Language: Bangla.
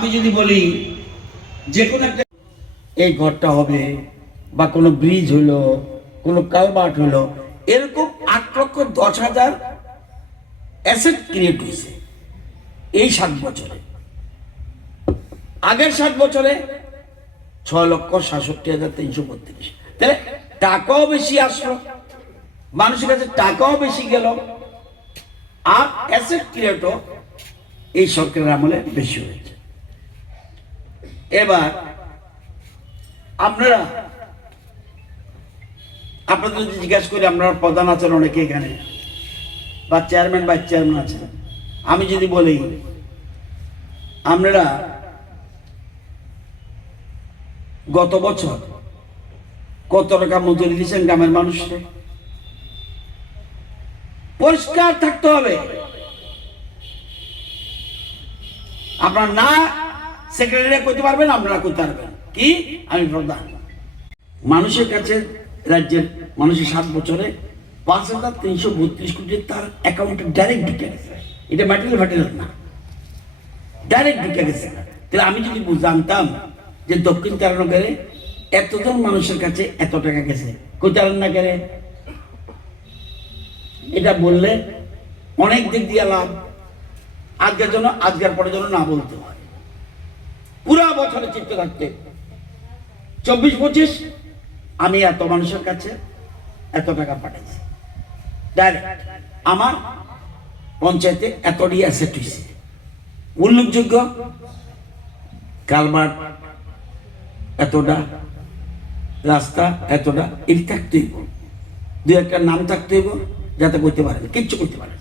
আমি যদি বলি যে কোনো একটা এই ঘরটা হবে বা কোনো ব্রিজ হলো, কোনো কালভার্ট হলো, এরকম 8,10,000 অ্যাসেট ক্রিয়েট হয়েছে এই 7 বছরে। আগের 7 বছরে 6,67,332। তাহলে টাকাও বেশি আসলো, মানুষের কাছে টাকাও বেশি গেল, আর অ্যাসেট ক্রিয়েটও এই সরকারের আমলে বেশি হয়েছে। এবার আপনাদের যদি জিজ্ঞাসা করি, আপনারা প্রধান আছেন অনেকে এখানে, বা চেয়ারম্যান ভাইস চেয়ারম্যান আছেন, আমি যদি বলি আপনারা গত বছর কত টাকা মজুরি দিয়েছেন গ্রামের মানুষকে? পরিষ্কার থাকতে হবে। আপনারা না সেক্রেটারিরা করতে পারবেন, আপনারা করতে পারবেন কি? আমি প্রধান। মানুষের কাছে, রাজ্যের মানুষের 7 বছরে 5,332 কোটি তার অ্যাকাউন্টে ডাইরেক্ট ঢুকে গেছে। এটা ম্যাটেরিয়াল না, ডাইরেক্ট ঢুকে গেছে। তাহলে আমি যদি জানতাম যে দক্ষিণ তারানগরে এতজন মানুষের কাছে এত টাকা গেছে, কোথায় না গেলে এটা বললে অনেক দিক দিয়ে লাভ। আজকের পরে যেন না বলতে হয়, পুরা বছরে চিত্ত থাকতে 24-25 আমি এত মানুষের কাছে এত টাকা পাঠাইছি ডাইরেক্ট। আমার পঞ্চায়েতে এতটি অ্যাসেট হয়েছে। উল্লেখযোগ্য কালভার্ট এতটা, রাস্তা এতটা, এটি থাকতেই, দু একটা নাম থাকতে হইব, যাতে করতে পারে, কিচ্ছু করতে পারে।